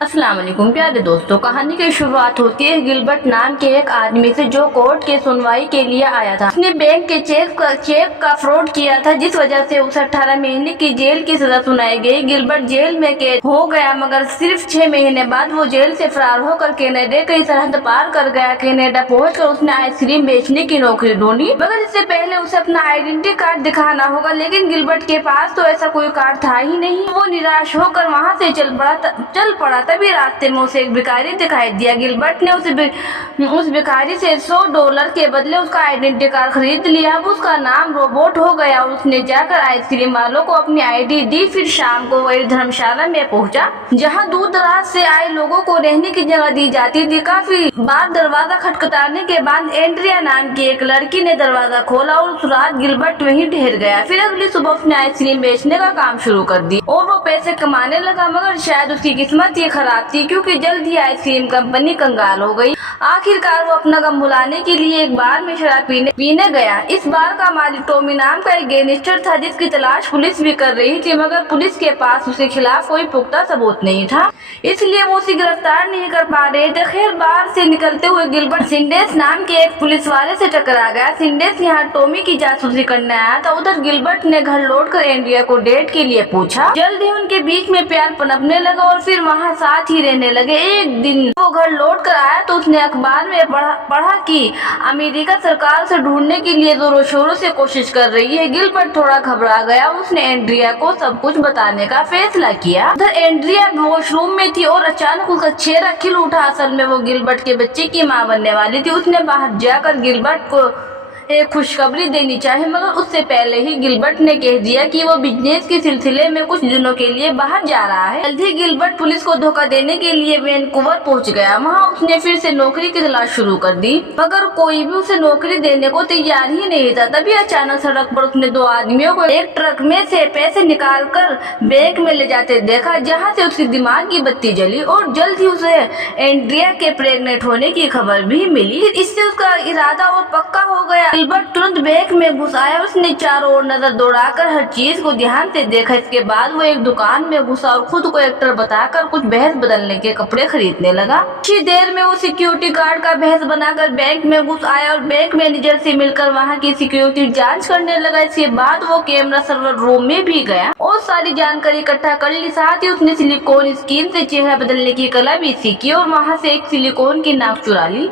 अस्सलाम वालेकुम प्यारे दोस्तों। कहानी की शुरुआत होती है गिलबर्ट नाम के एक आदमी से जो कोर्ट के सुनवाई के लिए आया था। उसने बैंक के चेक का फ्रॉड किया था, जिस वजह से उसे 18 महीने की जेल की सजा सुनाई गई। गिलबर्ट जेल में कैद हो गया, मगर सिर्फ 6 महीने बाद वो जेल से फरार होकर कनाडा की सरहद पार कर गया। कनाडा पहुंचकर उसने आइसक्रीम बेचने की नौकरी ढूंढी, मगर इससे पहले उसे अपना आइडेंटिटी कार्ड दिखाना होगा। लेकिन गिलबर्ट के पास तो ऐसा कोई कार्ड था ही नहीं। वो निराश होकर वहाँ से चल पड़ा। तभी रास्ते में उसे एक भिखारी दिखाई दिया। गिलबर्ट ने उस भिखारी से $100 के बदले उसका आइडेंटिटी कार्ड खरीद लिया। अब उसका नाम रोबोट हो गया और उसने जाकर आइसक्रीम वालों को अपनी आईडी दी। फिर शाम को वही धर्मशाला में पहुंचा, जहां दूर दराज से आए लोगों को रहने की जगह दी जाती थी। काफी बार दरवाजा खटखटाने के बाद एंड्रिया नाम की एक लड़की ने दरवाजा खोला और उस रात गिलबर्ट वहीं ठहर गया। फिर अगली सुबह उसने आइसक्रीम बेचने का काम शुरू कर दी और वो पैसे कमाने लगा, मगर शायद उसकी किस्मत ही खराब थी, क्योंकि जल्द ही आइसक्रीम कंपनी कंगाल हो गई। आखिरकार वो अपना गम भुलाने के लिए एक बार में शराब पीने गया। इस बार का मालिक टॉमी नाम का एक गैंगस्टर था, जिसकी तलाश पुलिस भी कर रही थी, मगर पुलिस के पास उसके खिलाफ कोई पुख्ता सबूत नहीं था, इसलिए वो उसे गिरफ्तार नहीं कर पा रहे थे। खैर, बाहर से निकलते हुए गिलबर्ट सिंडेस नाम के एक पुलिस वाले से टकरा गया। सिंडेस यहाँ टॉमी की जासूसी करने आया था। उधर गिलबर्ट ने घर लौटकर एंड्रिया को डेट के लिए पूछा। जल्द ही उनके बीच में प्यार पनपने लगा और फिर वहाँ साथ ही रहने लगे। एक दिन वो घर लौट कर आया तो उसने अखबार में पढ़ा कि अमेरिका सरकार से ढूंढने के लिए जोरों शोरों से कोशिश कर रही है। गिलबर्ट थोड़ा घबरा गया। उसने एंड्रिया को सब कुछ बताने का फैसला किया। उधर एंड्रिया वॉशरूम में थी और अचानक उसका चेहरा खिल उठा। असल में वो गिलबर्ट के बच्चे की माँ बनने वाली थी। उसने बाहर जाकर गिलबर्ट को एक खुशखबरी देनी चाहे, मगर उससे पहले ही गिलबर्ट ने कह दिया कि वो बिजनेस के सिलसिले में कुछ दिनों के लिए बाहर जा रहा है। जल्द ही गिलबर्ट पुलिस को धोखा देने के लिए वैनकूवर पहुंच गया। वहां उसने फिर से नौकरी की तलाश शुरू कर दी, मगर कोई भी उसे नौकरी देने को तैयार ही नहीं था। तभी अचानक सड़क पर उसने 2 आदमियों को एक ट्रक में से पैसे निकाल कर बैंक में ले जाते देखा, जहाँ से उसकी दिमाग की बत्ती जली और जल्द ही उसे एंड्रिया के प्रेग्नेंट होने की खबर भी मिली। इससे उसका इरादा और पक्का हो गया। गिलबर्ट तुरंत बैंक में घुस आया। उसने चारों ओर नजर दौड़ाकर हर चीज को ध्यान से देखा। इसके बाद वो एक दुकान में घुसा और खुद को एक्टर बताकर कुछ बहस बदलने के कपड़े खरीदने लगा। कुछ देर में वो सिक्योरिटी गार्ड का बहस बनाकर बैंक में घुस आया और बैंक मैनेजर से मिलकर वहाँ की सिक्योरिटी जांच करने लगा। इसके बाद वो कैमरा सर्वर रूम में भी गया और सारी जानकारी इकट्ठा कर ली। साथ ही उसने सिलिकॉन स्किन से चेहरा बदलने की कला भी सीखी और वहाँ से एक सिलिकॉन की नाक चुरा ली।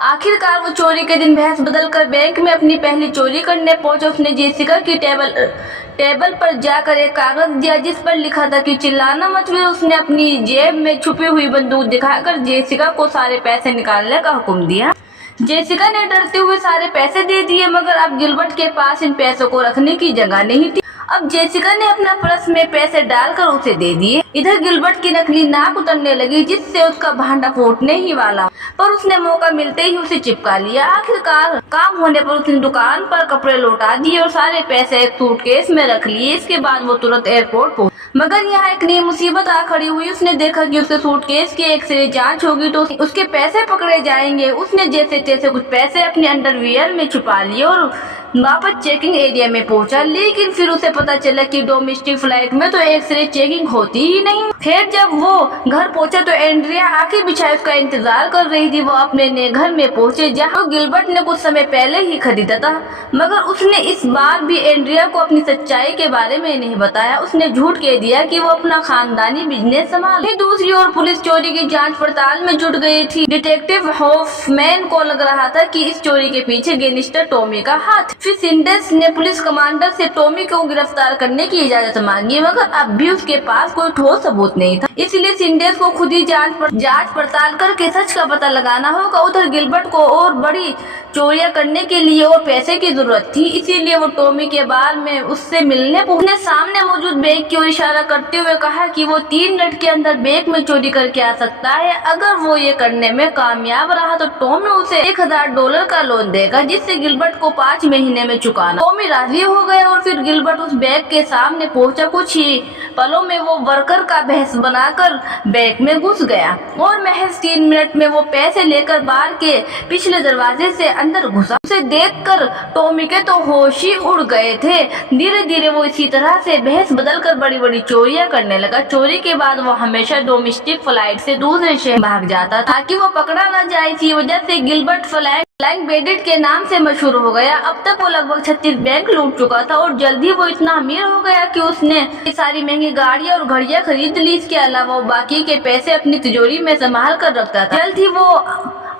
आखिरकार वो चोरी के दिन भैंस बदलकर बैंक में अपनी पहली चोरी करने पहुंचा। उसने जेसिका की टेबल पर जाकर एक कागज दिया जिस पर लिखा था कि चिल्लाना मत। फिर उसने अपनी जेब में छुपी हुई बंदूक दिखाकर जेसिका को सारे पैसे निकालने का हुक्म दिया। जेसिका ने डरते हुए सारे पैसे दे दिए, मगर अब गिलबर्ट के पास इन पैसों को रखने की जगह नहीं थी। अब जेसिका ने अपना पर्स में पैसे डालकर उसे दे दिए। इधर गिलबर्ट की नकली नाक उतरने लगी, जिससे उसका भांडा फूटने ही वाला, पर उसने मौका मिलते ही उसे चिपका लिया। आखिरकार काम होने पर उसने दुकान पर कपड़े लौटा दिए और सारे पैसे एक सूटकेस में रख लिए। इसके बाद वो तुरंत एयरपोर्ट पहुंचा, मगर यहाँ एक नई मुसीबत आ खड़ी हुई। उसने देखा कि उसके सूटकेस की एक्सरे जांच होगी तो उसके पैसे पकड़े जाएंगे। उसने जैसे तैसे कुछ पैसे अपने अंडरवियर में छुपा लिए और वापस चेकिंग एरिया में पहुंचा, लेकिन फिर उसे पता चला कि डोमेस्टिक फ्लाइट में तो एक्सरे चेकिंग होती ही नहीं। खैर, जब वो घर पहुंचा तो एंड्रिया आंखें बिछाए उसका इंतजार कर रही थी। वो अपने नए घर में पहुंचे, जहां गिलबर्ट ने कुछ समय पहले ही खरीदा था, मगर उसने इस बार भी एंड्रिया को अपनी सच्चाई के बारे में नहीं बताया। उसने झूठ कह दिया कि वो अपना खानदानी बिजनेस संभाले। दूसरी ओर पुलिस चोरी की जांच पड़ताल में जुट गई थी। डिटेक्टिव हॉफमैन को लग रहा था कि इस चोरी के पीछे गैंगस्टर टॉमी का हाथ। फिर सिंडेस ने पुलिस कमांडर से टॉमी को गिरफ्तार करने की इजाजत मांगी, मगर अब भी उसके पास कोई ठोस सबूत नहीं था। इसलिए सिंडेस को खुद ही जांच पड़ताल करके सच का पता लगाना होगा। उधर गिलबर्ट को और बड़ी चोरियां करने के लिए और पैसे की जरूरत थी, इसीलिए वो टॉमी के बार में उससे मिलने पहुंचे। सामने मौजूद बैंक की ओर इशारा करते हुए कहा कि वो 3 मिनट के अंदर बैंक में चोरी करके आ सकता है। अगर वो ये करने में कामयाब रहा तो टॉमी उसे $1000 का लोन देगा, जिससे गिलबर्ट को 5 महीने महीने में चुकाना। टॉमी राजी हो गया और फिर गिलबर्ट उस बैग के सामने पहुंचा। कुछ ही पलों में वो वर्कर का भेष बनाकर बैग में घुस गया और महज 3 मिनट में वो पैसे लेकर बाहर के पिछले दरवाजे से अंदर घुसा। उसे देखकर टॉमी के तो होश ही उड़ गए थे। धीरे धीरे वो इसी तरह से भेष बदलकर बड़ी बड़ी चोरियां करने लगा। चोरी के बाद वो हमेशा डोमेस्टिक फ्लाइट से दूसरे शहर भाग जाता था ताकि वो पकड़ा न जाए। इसी वजह से गिलबर्ट फ्लाइंग बैंडिट के नाम से मशहूर हो गया। अब तक वो लगभग 36 बैंक लूट चुका था और जल्दी वो इतना अमीर हो गया कि उसने सारी महंगी गाड़ियां और घड़ियां खरीद ली। इसके अलावा वो बाकी के पैसे अपनी तिजोरी में संभाल कर रखता था। जल्द ही वो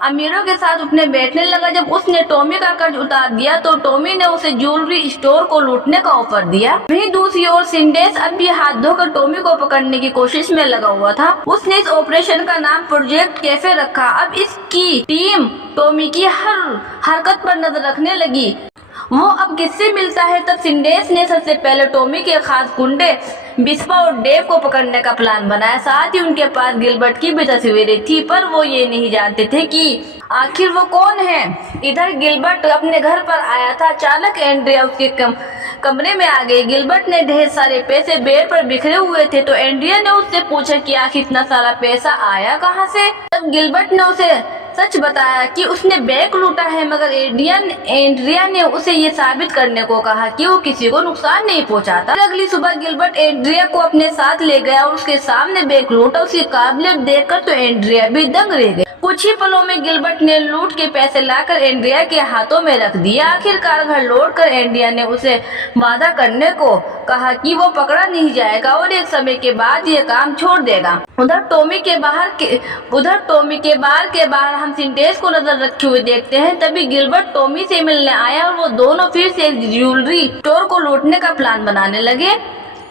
अमीरों के साथ उठने बैठने लगा। जब उसने टॉमी का कर्ज उतार दिया तो टॉमी ने उसे ज्वेलरी स्टोर को लूटने का ऑफर दिया। वहीं दूसरी ओर सिंडेस अब भी हाथ धोकर टॉमी को पकड़ने की कोशिश में लगा हुआ था। उसने इस ऑपरेशन का नाम प्रोजेक्ट कैफे रखा। अब इसकी टीम टॉमी की हर हरकत पर नजर रखने लगी। वो अब किससे मिलता है। तब सिंडेस ने सबसे पहले टॉमी के खास गुंडे बिस्पा और डेव को पकड़ने का प्लान बनाया। साथ ही उनके पास गिलबर्ट की भी तस्वीरें थी, पर वो ये नहीं जानते थे कि आखिर वो कौन है। इधर गिलबर्ट अपने घर पर आया था। अचानक एंड्रिया उसके कमरे में आ गई। गिलबर्ट ने ढेर सारे पैसे बेड पर बिखरे हुए थे तो एंड्रिया ने उससे पूछा कि आखिर इतना सारा पैसा आया कहाँ से। तब गिलबर्ट ने उसे सच बताया कि उसने बैंक लूटा है, मगर एंड्रिया ने उसे ये साबित करने को कहा कि वो किसी को नुकसान नहीं पहुंचाता। अगली सुबह गिलबर्ट एंड्रिया को अपने साथ ले गया और उसके सामने बैंक लूटा। उसकी काबिलियत देखकर तो एंड्रिया भी दंग रह गई। कुछ ही पलों में गिलबर्ट ने लूट के पैसे लाकर एंड्रिया के हाथों में रख दिया। आखिरकार घर लौटकर एंड्रिया ने उसे वादा करने को कहा कि वो पकड़ा नहीं जाएगा और एक समय के बाद ये काम छोड़ देगा। उधर टॉमी के बाहर हम सिंडेस को नजर रखे हुए देखते हैं। तभी गिलबर्ट टॉमी से मिलने आया और वो दोनों फिर से एक ज्वेलरी स्टोर को लूटने का प्लान बनाने लगे।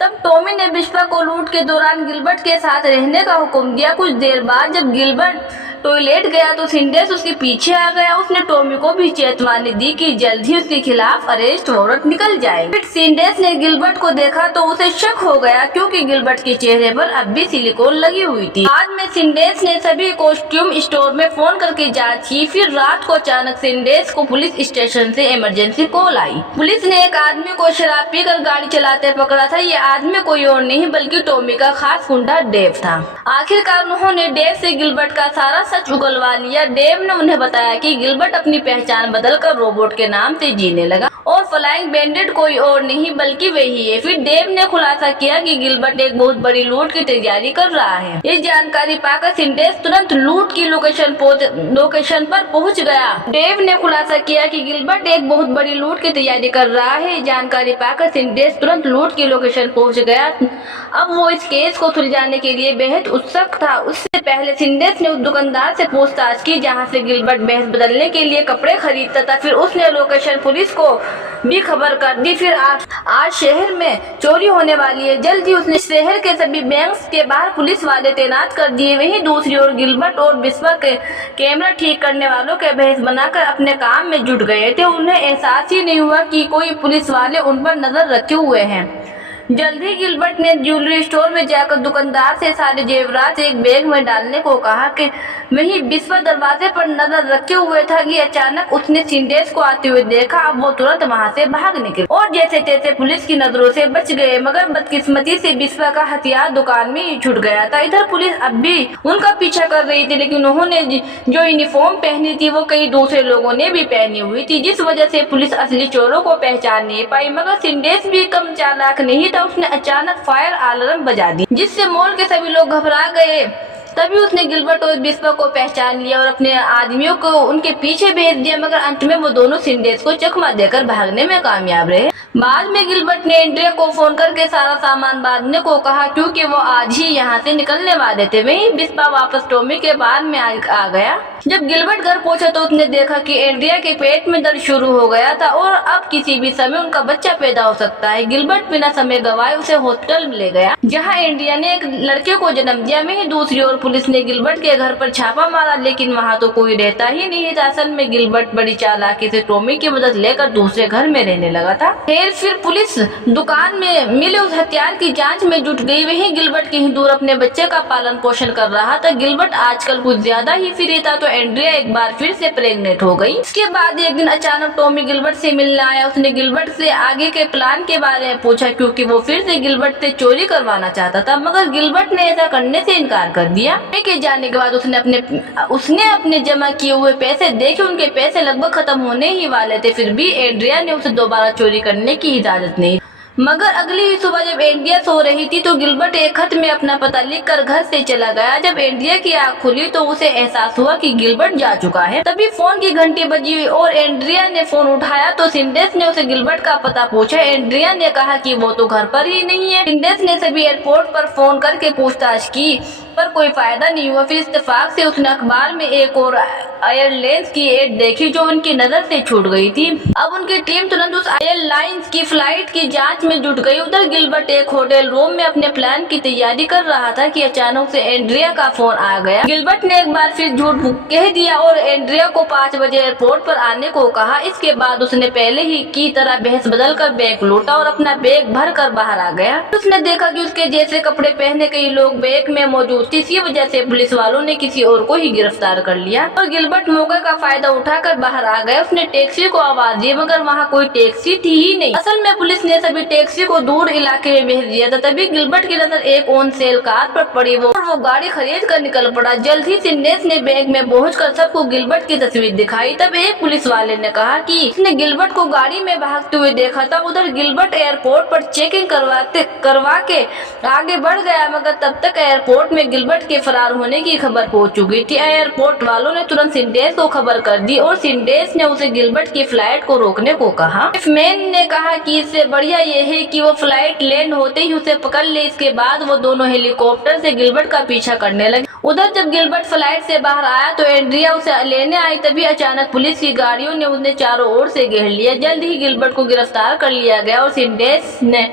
तब टॉमी ने बिस्पा को लूट के दौरान गिलबर्ट के साथ रहने का हुक्म दिया। कुछ देर बाद जब गिलबर्ट टॉयलेट गया तो सिंडेस उसके पीछे आ गया। उसने टॉमी को भी चेतावनी दी कि जल्द ही उसके खिलाफ अरेस्ट वारंट निकल जाएगा। फिर सिंडेस ने गिलबर्ट को देखा तो उसे शक हो गया क्योंकि गिलबर्ट के चेहरे पर अब भी सिलिकॉन लगी हुई थी। बाद में सिंडेस ने सभी कॉस्ट्यूम स्टोर में फोन करके जांच की। फिर रात को अचानक सिंडेस को पुलिस स्टेशन से इमरजेंसी कॉल आई। पुलिस ने एक आदमी को शराब पीकर गाड़ी चलाते पकड़ा था। ये आदमी कोई और नहीं बल्कि टॉमी का खास गुंडा डेव था। आखिरकार उन्होंने डेव से गिलबर्ट का सारा सच उगलवा लिया। डेव ने उन्हें बताया कि गिलबर्ट अपनी पहचान बदलकर रोबोट के नाम से जीने लगा और फ्लाइंग बैंडिट कोई और नहीं बल्कि वही है। फिर डेव ने खुलासा किया कि गिलबर्ट एक बहुत बड़ी लूट की तैयारी कर रहा है। ये जानकारी पाकर सिंडेस तुरंत लूट की लोकेशन पर पहुंच गया। डेव ने खुलासा किया कि गिलबर्ट एक बहुत बड़ी लूट की तैयारी कर रहा है। जानकारी पाकर सिंडेस तुरंत लूट की लोकेशन पहुंच गया। अब वो इस केस को सुलझाने के लिए बेहद उत्सुक था। उससे पहले सिंडेस ने उस दुकानदार से पूछताछ की जहां से गिलबर्ट भैंस बदलने के लिए कपड़े खरीदता था। फिर उसने लोकेशन पुलिस को भी खबर कर दी। फिर आज शहर में चोरी होने वाली है। जल्द ही उसने शहर के सभी बैंक्स के बाहर पुलिस वाले तैनात कर दिए। वहीं दूसरी ओर गिलबर्ट और बिस्पा के कैमरा ठीक करने वालों के भैंस बनाकर अपने काम में जुट गए थे। उन्हें एहसास ही नहीं हुआ कि कोई पुलिस वाले उन पर नजर रखे हुए हैं। जल्द ही गिलबर्ट ने ज्वेलरी स्टोर में जाकर दुकानदार से सारे जेवरात एक बैग में डालने को कहा कि वहीं बिस्वा दरवाजे पर नजर रखे हुए था कि अचानक उसने सिंडेस को आते हुए देखा। अब वो तुरंत वहां से भाग निकले और जैसे तैसे पुलिस की नजरों से बच गए, मगर बदकिस्मती से बिस्वा का हथियार दुकान में ही छूट गया था। इधर पुलिस अब भी उनका पीछा कर रही थी, लेकिन उन्होंने जो यूनिफॉर्म पहनी थी वो कई दूसरे लोगों ने भी पहनी हुई थी, जिस वजह से पुलिस असली चोरों को पहचान नहीं पाई। मगर सिंडेस भी कम चालाक नहीं था। उसने अचानक फायर अलार्म बजा दी, जिससे मॉल के सभी लोग घबरा गए। तभी उसने गिलबर्ट और बिस्पा को पहचान लिया और अपने आदमियों को उनके पीछे भेज दिया, मगर अंत में वो दोनों सिंडेस को चकमा देकर भागने में कामयाब रहे। बाद में गिलबर्ट ने एंड्रिया को फोन करके सारा सामान बांधने को कहा क्योंकि वो आज ही यहाँ से निकलने वाले थे। वहीं बिस्पा वापस टॉमी के बाद में आ गया। जब गिलबर्ट घर पहुंचा तो उसने देखा कि एंड्रिया के पेट में दर्द शुरू हो गया था और अब किसी भी समय उनका बच्चा पैदा हो सकता है। गिलबर्ट बिना समय गवाए उसे हॉस्पिटल ले गया, जहाँ एंड्रिया ने एक लड़के को जन्म दिया। वहीं दूसरी ओर पुलिस ने गिलबर्ट के घर पर छापा मारा, लेकिन वहां तो कोई रहता ही नहीं था। असल में गिलबर्ट बड़ी चालाकी से टॉमी की मदद लेकर दूसरे घर में रहने लगा था। फिर पुलिस दुकान में मिले उस हथियार की जांच में जुट गई। वहीं गिलबर्ट कहीं दूर अपने बच्चे का पालन पोषण कर रहा था। गिलबर्ट आजकल कुछ ज्यादा ही फ्री था, तो एंड्रिया एक बार फिर से प्रेग्नेंट हो गई। इसके बाद एक दिन अचानक टॉमी गिलबर्ट से मिलने आया। उसने गिलबर्ट से आगे के प्लान के बारे में पूछा, क्योंकि वो फिर से गिलबर्ट से चोरी करवाना चाहता था, मगर गिलबर्ट ने ऐसा करने से इनकार कर दिया। के जाने के बाद उसने अपने जमा किए हुए पैसे देखे। उनके पैसे लगभग खत्म होने ही वाले थे, फिर भी एंड्रिया ने उसे दोबारा चोरी करने की इजाजत नहीं। मगर अगली ही सुबह जब एंड्रिया सो रही थी तो गिलबर्ट एक खत में अपना पता लिखकर घर से चला गया। जब एंड्रिया की आंख खुली तो उसे एहसास हुआ कि गिलबर्ट जा चुका है। तभी फोन की घंटी बजी और एंड्रिया ने फोन उठाया तो सिंडेस ने उसे गिलबर्ट का पता पूछा। एंड्रिया ने कहा कि वो तो घर पर ही नहीं है। सिंडेस ने सभी एयरपोर्ट पर फोन करके पूछताछ की, पर कोई फायदा नहीं हुआ। फिर इत्तेफाक से उसने अखबार में एक और एयरलाइंस की एड देखी जो उनकी नजर से छूट गई थी। अब उनकी टीम तुरंत उस एयरलाइंस की फ्लाइट की जांच में जुट गई। उधर गिलबर्ट एक होटल रूम में अपने प्लान की तैयारी कर रहा था कि अचानक से एंड्रिया का फोन आ गया। गिलबर्ट ने एक बार फिर झूठ कह दिया और एंड्रिया को 5 बजे एयरपोर्ट पर आने को कहा। इसके बाद उसने पहले ही की तरह बहस बदल कर बैग लूटा और अपना बैग भर कर बाहर आ गया। उसने देखा कि उसके जैसे कपड़े पहने कई लोग बैग में मौजूद थे। इसी वजह से पुलिस वालों ने किसी और को ही गिरफ्तार कर लिया और गिलबर्ट मौके का फायदा उठाकर बाहर आ गया। उसने टैक्सी को आवाज दी, मगर वहाँ कोई टैक्सी थी ही नहीं। असल में पुलिस ने सभी टैक्सी को दूर इलाके में भेज दिया था। तभी गिलबर्ट की नजर एक ऑन सेल कार पर पड़ी। वो गाड़ी खरीद कर निकल पड़ा। जल्द ही सिंडेस ने बैग में पहुंचकर सबको गिलबर्ट की तस्वीर दिखाई। तब एक पुलिस वाले ने कहा कि उसने गिलबर्ट को गाड़ी में भागते हुए देखा था। उधर गिलबर्ट एयरपोर्ट पर चेकिंग करवा के आगे बढ़ गया, मगर तब तक एयरपोर्ट में गिलबर्ट के फरार होने की खबर पहुंच चुकी थी। एयरपोर्ट वालों ने तुरंत सिंडेस को खबर कर दी और सिंडेस ने उसे गिलबर्ट की फ्लाइट को रोकने को कहा। मैन ने कहा कि इससे बढ़िया ये है कि वो फ्लाइट लैंड होते ही उसे पकड़ ले। इसके बाद वो दोनों हेलीकॉप्टर से गिलबर्ट का पीछा करने लगे। उधर जब गिलबर्ट फ्लाइट से बाहर आया तो एंड्रिया उसे लेने आई। तभी अचानक पुलिस की गाड़ियों ने उन्हें चारों ओर से घेर लिया। जल्द ही गिलबर्ट को गिरफ्तार कर लिया गया और सिंडेस ने